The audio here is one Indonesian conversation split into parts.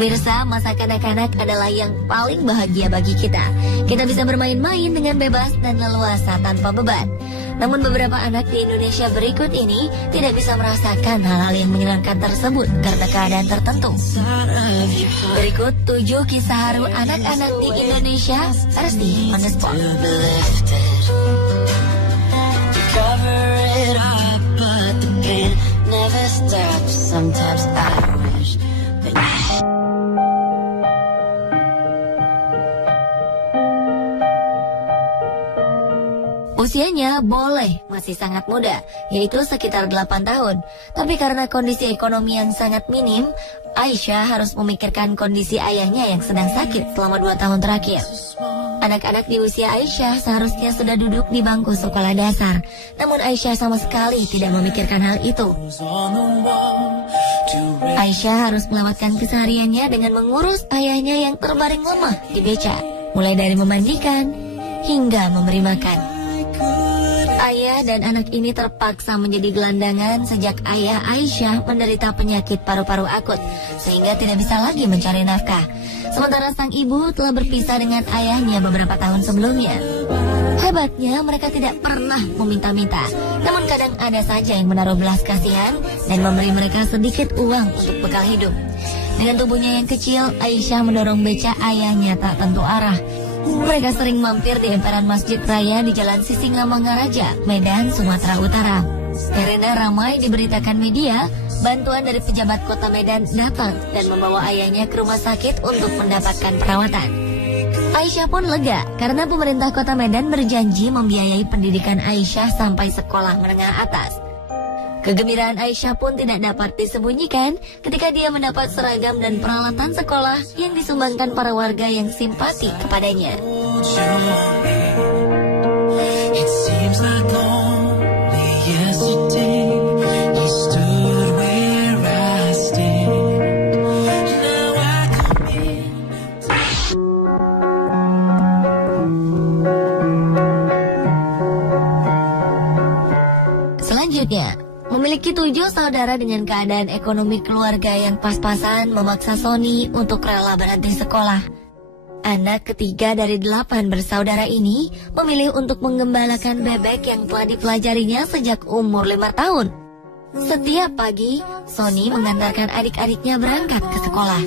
Pemirsa, masa kanak-kanak adalah yang paling bahagia bagi kita. Kita bisa bermain-main dengan bebas dan leluasa tanpa beban. Namun beberapa anak di Indonesia berikut ini tidak bisa merasakan hal-hal yang menyenangkan tersebut karena keadaan tertentu. Berikut 7 kisah haru anak-anak di Indonesia versi on the spot. Usianya boleh masih sangat muda, yaitu sekitar 8 tahun. Tapi karena kondisi ekonomi yang sangat minim, Aisyah harus memikirkan kondisi ayahnya yang sedang sakit selama 2 tahun terakhir. Anak-anak di usia Aisyah seharusnya sudah duduk di bangku sekolah dasar. Namun Aisyah sama sekali tidak memikirkan hal itu. Aisyah harus melewatkan kesehariannya dengan mengurus ayahnya yang terbaring lemah di beca. Mulai dari memandikan hingga memberi makan. Ayah dan anak ini terpaksa menjadi gelandangan sejak ayah Aisyah menderita penyakit paru-paru akut, sehingga tidak bisa lagi mencari nafkah. Sementara sang ibu telah berpisah dengan ayahnya beberapa tahun sebelumnya. Hebatnya, mereka tidak pernah meminta-minta, namun kadang ada saja yang menaruh belas kasihan dan memberi mereka sedikit uang untuk bekal hidup. Dengan tubuhnya yang kecil, Aisyah mendorong beca ayahnya tak tentu arah. Mereka sering mampir di emperan Masjid Raya di Jalan Sisingamangaraja, Medan, Sumatera Utara. Karena ramai diberitakan media, bantuan dari pejabat kota Medan datang dan membawa ayahnya ke rumah sakit untuk mendapatkan perawatan. Aisyah pun lega karena pemerintah kota Medan berjanji membiayai pendidikan Aisyah sampai sekolah menengah atas. Kegembiraan Aisyah pun tidak dapat disembunyikan ketika dia mendapat seragam dan peralatan sekolah yang disumbangkan para warga yang simpati kepadanya. Selanjutnya, memiliki 7 saudara dengan keadaan ekonomi keluarga yang pas-pasan memaksa Sony untuk rela berhenti sekolah. Anak ketiga dari 8 bersaudara ini memilih untuk menggembalakan bebek yang telah dipelajarinya sejak umur 5 tahun. Setiap pagi, Sony mengantarkan adik-adiknya berangkat ke sekolah.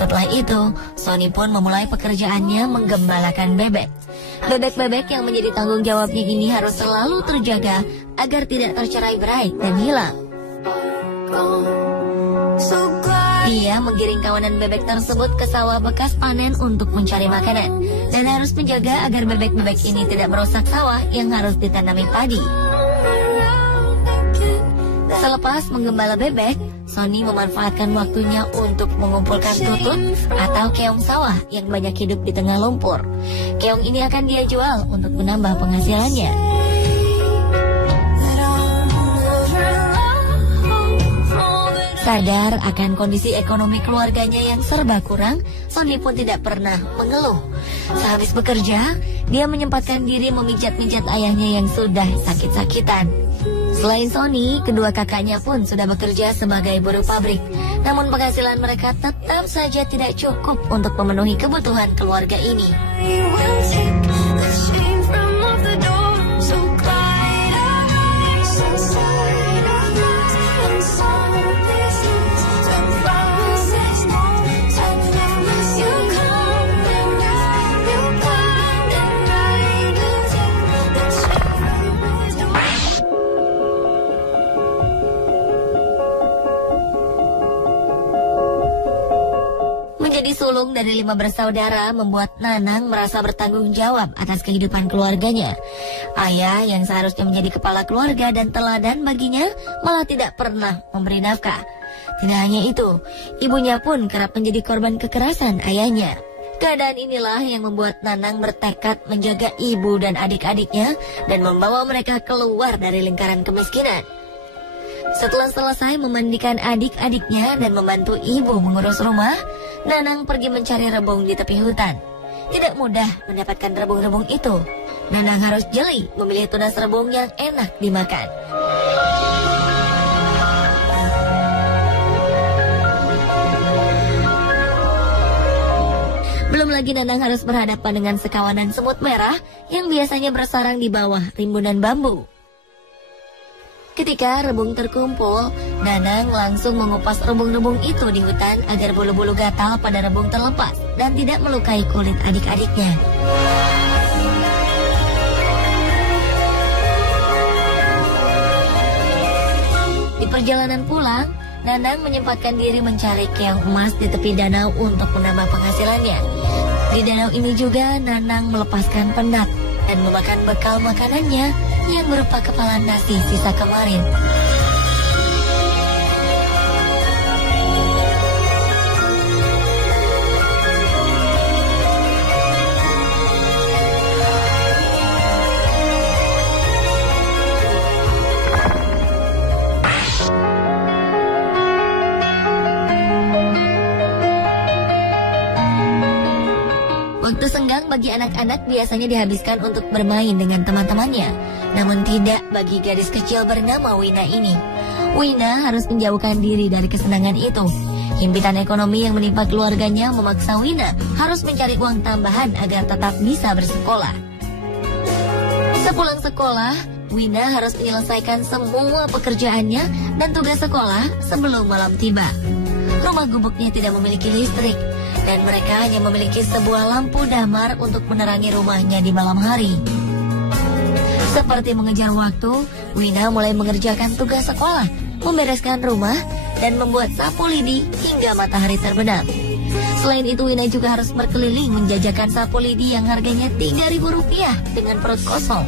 Setelah itu, Sony pun memulai pekerjaannya menggembalakan bebek. Bebek-bebek yang menjadi tanggung jawabnya ini harus selalu terjaga agar tidak tercerai-berai dan hilang. Dia menggiring kawanan bebek tersebut ke sawah bekas panen untuk mencari makanan, dan harus menjaga agar bebek-bebek ini tidak merusak sawah yang harus ditanami padi. Selepas menggembala bebek, Sony memanfaatkan waktunya untuk mengumpulkan tutut atau keong sawah yang banyak hidup di tengah lumpur. Keong ini akan dia jual untuk menambah penghasilannya. Sadar akan kondisi ekonomi keluarganya yang serba kurang, Sony pun tidak pernah mengeluh. Sehabis bekerja, dia menyempatkan diri memijat-mijat ayahnya yang sudah sakit-sakitan. Selain Sony, kedua kakaknya pun sudah bekerja sebagai buruh pabrik. Namun penghasilan mereka tetap saja tidak cukup untuk memenuhi kebutuhan keluarga ini. Menjadi sulung dari 5 bersaudara membuat Nanang merasa bertanggung jawab atas kehidupan keluarganya. Ayah yang seharusnya menjadi kepala keluarga dan teladan baginya malah tidak pernah memberi nafkah. Tidak hanya itu, ibunya pun kerap menjadi korban kekerasan ayahnya. Keadaan inilah yang membuat Nanang bertekad menjaga ibu dan adik-adiknya dan membawa mereka keluar dari lingkaran kemiskinan. Setelah selesai memandikan adik-adiknya dan membantu ibu mengurus rumah, Nanang pergi mencari rebung di tepi hutan. Tidak mudah mendapatkan rebung-rebung itu. Nanang harus jeli memilih tunas rebung yang enak dimakan. Belum lagi Nanang harus berhadapan dengan sekawanan semut merah yang biasanya bersarang di bawah rimbunan bambu. Ketika rebung terkumpul, Nanang langsung mengupas rebung-rebung itu di hutan agar bulu-bulu gatal pada rebung terlepas dan tidak melukai kulit adik-adiknya. Di perjalanan pulang, Nanang menyempatkan diri mencari keong emas di tepi danau untuk menambah penghasilannya. Di danau ini juga Nanang melepaskan penat dan memakan bekal makanannya yang berupa kepala nasi sisa kemarin. Waktu senggang bagi anak-anak biasanya dihabiskan untuk bermain dengan teman-temannya. Namun tidak bagi gadis kecil bernama Wina ini. Wina harus menjauhkan diri dari kesenangan itu. Himpitan ekonomi yang menimpa keluarganya memaksa Wina harus mencari uang tambahan agar tetap bisa bersekolah. Sepulang sekolah, Wina harus menyelesaikan semua pekerjaannya dan tugas sekolah sebelum malam tiba. Rumah gubuknya tidak memiliki listrik, dan mereka hanya memiliki sebuah lampu damar untuk menerangi rumahnya di malam hari. Seperti mengejar waktu, Wina mulai mengerjakan tugas sekolah, membereskan rumah, dan membuat sapu lidi hingga matahari terbenam. Selain itu, Wina juga harus berkeliling menjajakan sapu lidi yang harganya Rp3.000 dengan perut kosong.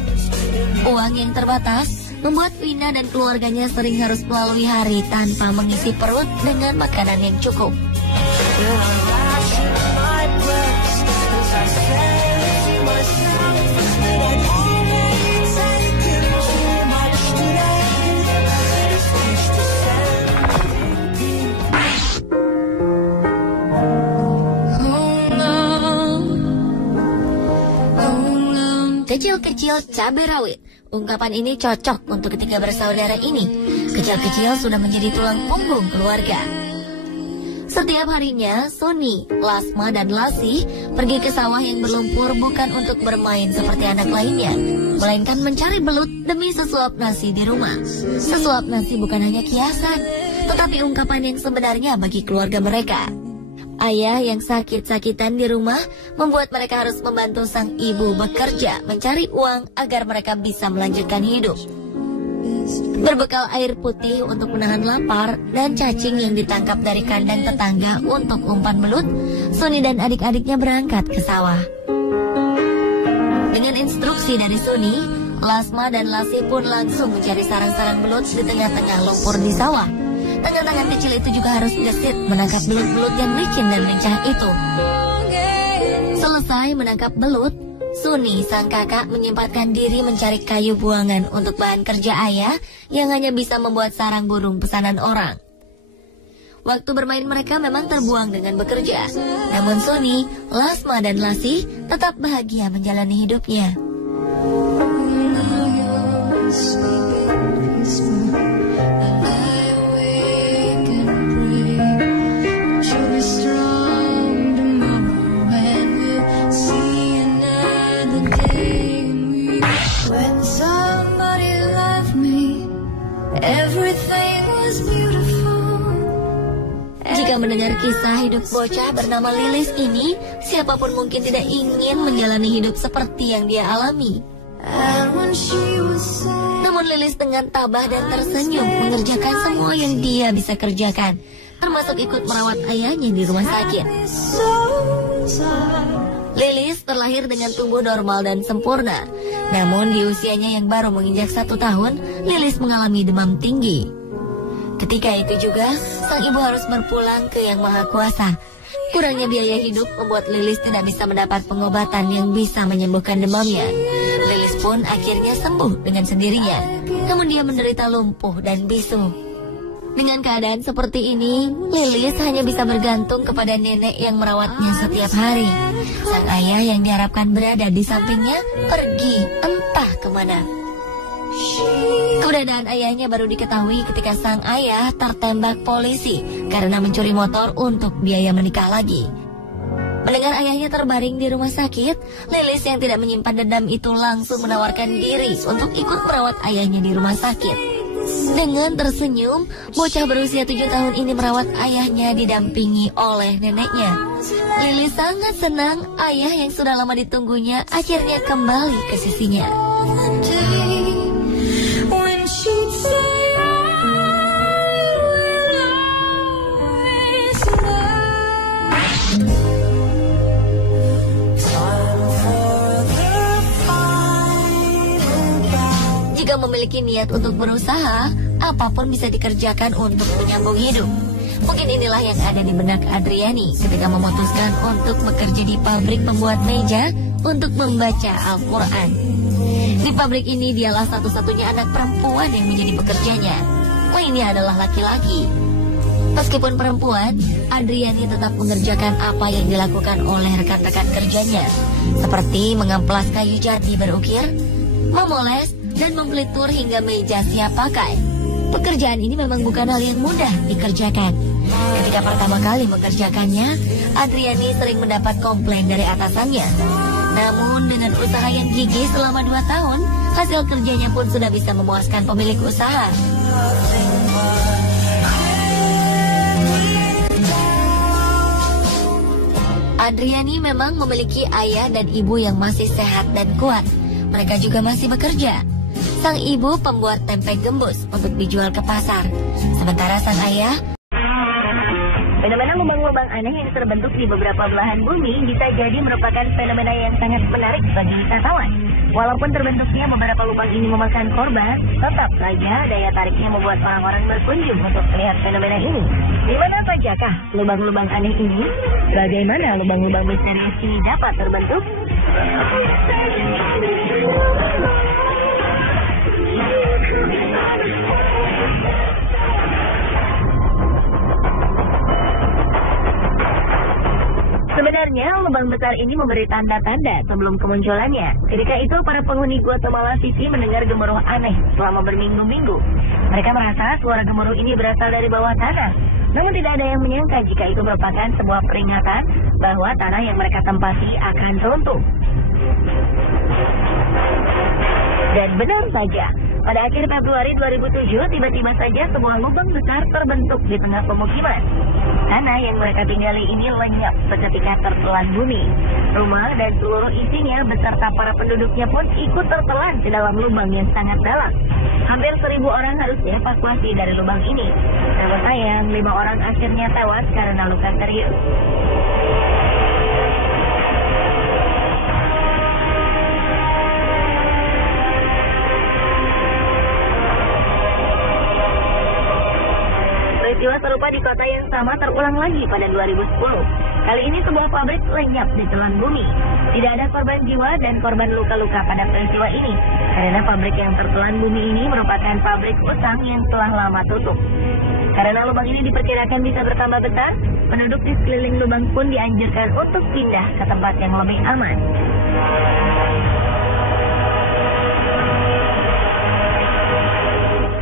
Uang yang terbatas membuat Wina dan keluarganya sering harus melalui hari tanpa mengisi perut dengan makanan yang cukup. Kecil-kecil cabai rawit. Ungkapan ini cocok untuk ketiga bersaudara ini. Kecil-kecil sudah menjadi tulang punggung keluarga. Setiap harinya, Suni, Lasma, dan Lasih pergi ke sawah yang berlumpur bukan untuk bermain seperti anak lainnya, melainkan mencari belut demi sesuap nasi di rumah. Sesuap nasi bukan hanya kiasan, tetapi ungkapan yang sebenarnya bagi keluarga mereka. Ayah yang sakit-sakitan di rumah membuat mereka harus membantu sang ibu bekerja mencari uang agar mereka bisa melanjutkan hidup. Berbekal air putih untuk menahan lapar dan cacing yang ditangkap dari kandang tetangga untuk umpan belut, Suni dan adik-adiknya berangkat ke sawah. Dengan instruksi dari Suni, Lasma dan Lasih pun langsung mencari sarang-sarang belut di tengah-tengah lumpur di sawah. Tangan-tangan kecil itu juga harus gesit menangkap belut-belut yang licin dan lincah itu. Selesai menangkap belut, Suni, sang kakak, menyempatkan diri mencari kayu buangan untuk bahan kerja ayah yang hanya bisa membuat sarang burung pesanan orang. Waktu bermain mereka memang terbuang dengan bekerja. Namun Suni, Lasma, dan Lasih tetap bahagia menjalani hidupnya. Jika mendengar kisah hidup bocah bernama Lilis ini, siapapun mungkin tidak ingin menjalani hidup seperti yang dia alami. Namun Lilis dengan tabah dan tersenyum mengerjakan semua yang dia bisa kerjakan, termasuk ikut merawat ayahnya di rumah sakit. Lilis terlahir dengan tubuh normal dan sempurna. Namun di usianya yang baru menginjak 1 tahun, Lilis mengalami demam tinggi. Ketika itu juga, sang ibu harus berpulang ke Yang Maha Kuasa. Kurangnya biaya hidup membuat Lilis tidak bisa mendapat pengobatan yang bisa menyembuhkan demamnya. Lilis pun akhirnya sembuh dengan sendirinya. Namun dia menderita lumpuh dan bisu. Dengan keadaan seperti ini, Lilis hanya bisa bergantung kepada nenek yang merawatnya setiap hari. Sang ayah yang diharapkan berada di sampingnya pergi entah kemana. Keberadaan ayahnya baru diketahui ketika sang ayah tertembak polisi karena mencuri motor untuk biaya menikah lagi. Mendengar ayahnya terbaring di rumah sakit, Lilis yang tidak menyimpan dendam itu langsung menawarkan diri untuk ikut merawat ayahnya di rumah sakit. Dengan tersenyum, bocah berusia 7 tahun ini merawat ayahnya didampingi oleh neneknya. Lilis sangat senang ayah yang sudah lama ditunggunya akhirnya kembali ke sisinya. Jika memiliki niat untuk berusaha, apapun bisa dikerjakan untuk menyambung hidup. Mungkin inilah yang ada di benak Adriani ketika memutuskan untuk bekerja di pabrik pembuat meja untuk membaca Al-Quran. Di pabrik ini dialah satu-satunya anak perempuan yang menjadi pekerjanya. Lainnya adalah laki-laki. Meskipun perempuan, Adriani tetap mengerjakan apa yang dilakukan oleh rekan-rekan kerjanya, seperti mengamplas kayu jati berukir, memoles, dan mempelitur hingga meja siap pakai. Pekerjaan ini memang bukan hal yang mudah dikerjakan. Ketika pertama kali mengerjakannya, Adriani sering mendapat komplain dari atasannya. Namun dengan usaha yang gigih selama 2 tahun, hasil kerjanya pun sudah bisa memuaskan pemilik usaha. Adriani memang memiliki ayah dan ibu yang masih sehat dan kuat. Mereka juga masih bekerja. Sang ibu pembuat tempe gembus untuk dijual ke pasar. Sementara sang ayah... Fenomena lubang-lubang aneh yang terbentuk di beberapa belahan bumi bisa jadi merupakan fenomena yang sangat menarik bagi wisatawan. Walaupun terbentuknya beberapa lubang ini memakan korban, tetap saja daya tariknya membuat orang-orang berkunjung untuk melihat fenomena ini. Di mana sajakah lubang-lubang aneh ini? Bagaimana lubang-lubang misterius ini dapat terbentuk? Sebenarnya lubang besar ini memberi tanda-tanda sebelum kemunculannya. Ketika itu para penghuni Guatemala City mendengar gemuruh aneh selama berminggu-minggu. Mereka merasa suara gemuruh ini berasal dari bawah tanah. Namun tidak ada yang menyangka jika itu merupakan sebuah peringatan bahwa tanah yang mereka tempati akan runtuh. Dan benar saja, pada akhir Februari 2007, tiba-tiba saja sebuah lubang besar terbentuk di tengah pemukiman. Tanah yang mereka tinggali ini lenyap seketika tertelan bumi. Rumah dan seluruh isinya beserta para penduduknya pun ikut tertelan ke dalam lubang yang sangat dalam. Hampir 1.000 orang harus dievakuasi dari lubang ini. Namun sayang, 5 orang akhirnya tewas karena luka serius. Peristiwa serupa di kota yang sama terulang lagi pada 2010. Kali ini sebuah pabrik lenyap di telan bumi. Tidak ada korban jiwa dan korban luka-luka pada peristiwa ini, karena pabrik yang tertelan bumi ini merupakan pabrik usang yang telah lama tutup. Karena lubang ini diperkirakan bisa bertambah besar, penduduk di sekeliling lubang pun dianjurkan untuk pindah ke tempat yang lebih aman.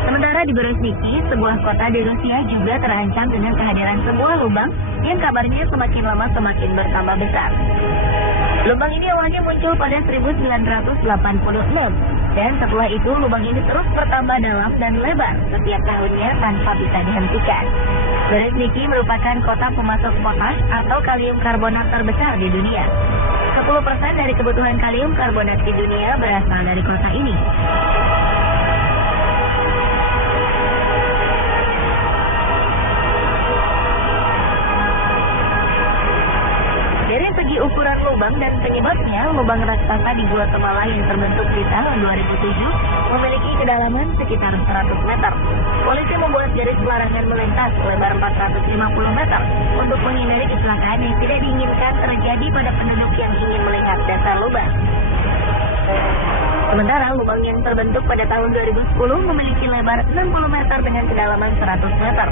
Sementara di Berezhniki, sebuah kota di Rusia juga terancam dengan kehadiran sebuah lubang yang kabarnya semakin lama semakin bertambah besar. Lubang ini awalnya muncul pada 1986, dan setelah itu lubang ini terus bertambah dalam dan lebar setiap tahunnya tanpa bisa dihentikan. Berezhniki merupakan kota pemasok potas atau kalium karbonat terbesar di dunia. 10% dari kebutuhan kalium karbonat di dunia berasal dari kota ini. Dari segi ukuran lubang dan penyebabnya, lubang raksasa di Guatemala yang terbentuk di tahun 2007 memiliki kedalaman sekitar 100 meter. Polisi membuat garis pelarangan melintas lebar 450 meter untuk menghindari kecelakaan yang tidak diinginkan terjadi pada penduduk yang ingin melihat dasar lubang. Sementara lubang yang terbentuk pada tahun 2010 memiliki lebar 60 meter dengan kedalaman 100 meter.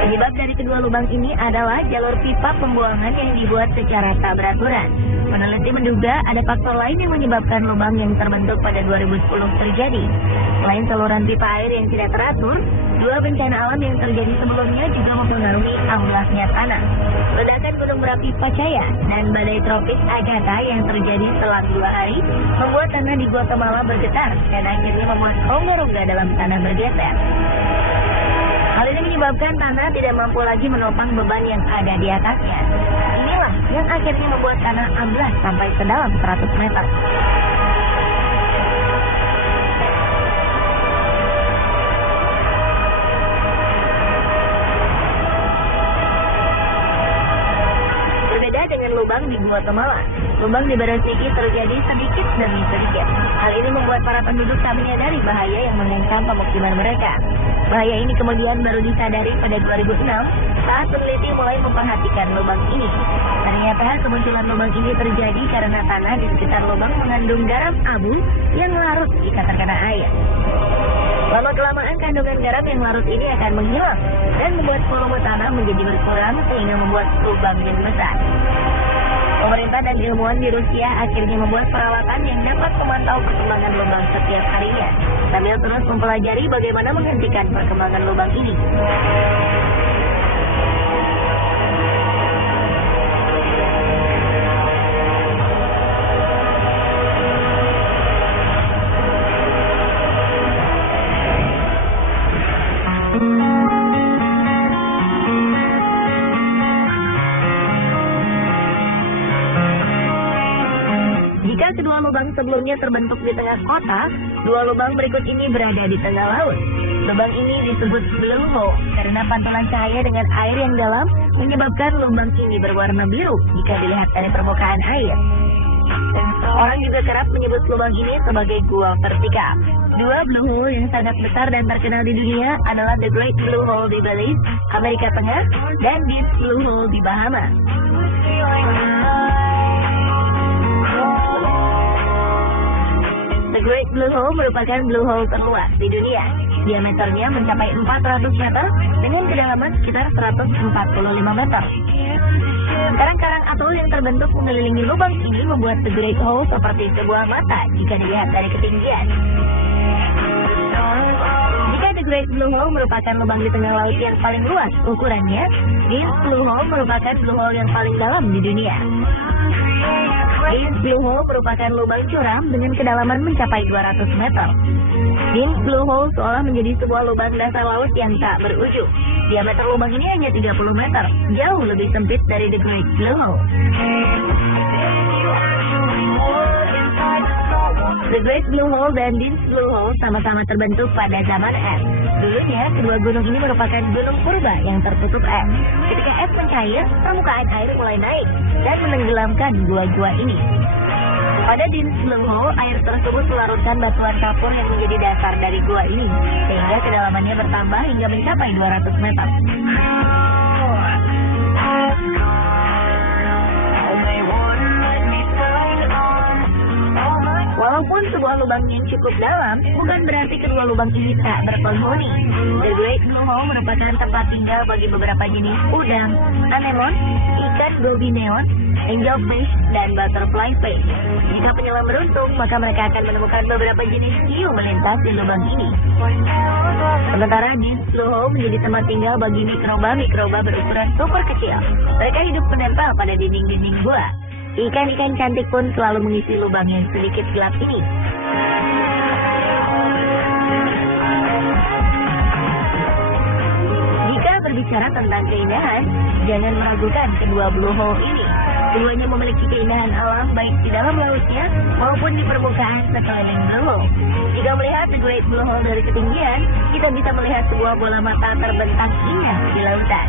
Penyebab dari kedua lubang ini adalah jalur pipa pembuangan yang dibuat secara tak beraturan. Peneliti menduga ada faktor lain yang menyebabkan lubang yang terbentuk pada 2010 terjadi. Selain saluran pipa air yang tidak teratur, dua bencana alam yang terjadi sebelumnya juga mempengaruhi amblasnya tanah. Ledakan gunung berapi Pacaya dan badai tropis Agatha yang terjadi selang 2 hari membuat tanah di Guatemala bergetar dan akhirnya membuat rongga-rongga dalam tanah bergeser. Hal ini menyebabkan tanah tidak mampu lagi menopang beban yang ada di atasnya. Inilah yang akhirnya membuat tanah amblas sampai sedalam 100 meter. Berbeda dengan lubang di Guatemala, lubang di Bereziki terjadi sedikit demi sedikit. Hal ini membuat para penduduk tak menyadari bahaya yang mengancam pemukiman mereka. Bahaya ini kemudian baru disadari pada 2006 saat peneliti mulai memperhatikan lubang ini. Ternyata kemunculan lubang ini terjadi karena tanah di sekitar lubang mengandung garam abu yang larut jika terkena air. Lama-kelamaan kandungan garam yang larut ini akan menghilang dan membuat volume tanah menjadi berkurang sehingga membuat lubang yang besar. Pemerintah dan ilmuwan di Rusia akhirnya membuat peralatan yang dapat memantau perkembangan lubang setiap harinya, sambil terus mempelajari bagaimana menghentikan perkembangan lubang ini. Kedua lubang sebelumnya terbentuk di tengah kota, dua lubang berikut ini berada di tengah laut. Lubang ini disebut blue hole karena pantulan cahaya dengan air yang dalam menyebabkan lubang ini berwarna biru jika dilihat dari permukaan air. Orang juga kerap menyebut lubang ini sebagai gua vertikal. Dua blue hole yang sangat besar dan terkenal di dunia adalah The Great Blue Hole di Belize, Amerika Tengah, dan Deep Blue Hole di Bahama. The Great Blue Hole merupakan blue hole terluas di dunia. Diameternya mencapai 400 meter dengan kedalaman sekitar 145 meter. Karang-karang atol yang terbentuk mengelilingi lubang ini membuat The Great Hole seperti sebuah mata jika dilihat dari ketinggian. Jika The Great Blue Hole merupakan lubang di tengah laut yang paling luas ukurannya, Deep Blue Hole merupakan blue hole yang paling dalam di dunia. Deep Blue Hole merupakan lubang curam dengan kedalaman mencapai 200 meter. Deep Blue Hole seolah menjadi sebuah lubang dasar laut yang tak berujung. Diameter lubang ini hanya 30 meter, jauh lebih sempit dari The Great Blue Hole. The Great Blue Hole dan Deep Blue Hole sama-sama terbentuk pada zaman es. Dulunya, kedua gunung ini merupakan gunung purba yang tertutup es. Ketika es mencair, permukaan air mulai naik dan menenggelamkan gua-gua ini. Pada Deep Blue Hole, air tersebut melarutkan batuan kapur yang menjadi dasar dari gua ini, sehingga kedalamannya bertambah hingga mencapai 200 meter. Walaupun sebuah lubang yang cukup dalam, bukan berarti kedua lubang ini tak berpenghuni. The Great Blue Hole merupakan tempat tinggal bagi beberapa jenis udang, anemon, ikan gobi neon, angelfish, dan butterfly fish. Jika penyelam beruntung, maka mereka akan menemukan beberapa jenis hiu melintas di lubang ini. Sementara Deep Blue Hole menjadi tempat tinggal bagi mikroba-mikroba berukuran super kecil. Mereka hidup menempel pada dinding-dinding gua. Ikan-ikan cantik pun selalu mengisi lubang yang sedikit gelap ini. Jika berbicara tentang keindahan, jangan meragukan kedua blue hole ini. Keduanya memiliki keindahan alam baik di dalam lautnya maupun di permukaan sekeliling blue hole. Jika melihat The Great Blue Hole dari ketinggian, kita bisa melihat sebuah bola mata terbentang indah di lautan.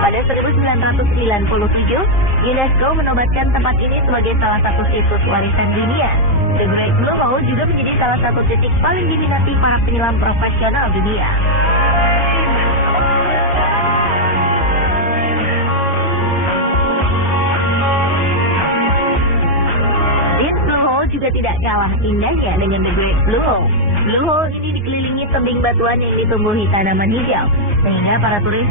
Pada 1997, UNESCO menobatkan tempat ini sebagai salah satu situs warisan dunia. The Great Blue Hole juga menjadi salah satu titik paling diminati para penyelam profesional dunia. Deep Blue Hole kalah indahnya dengan The Great Blue Hole. Blue Hole ini dikelilingi tebing batuan yang ditumbuhi tanaman hijau, sehingga para turis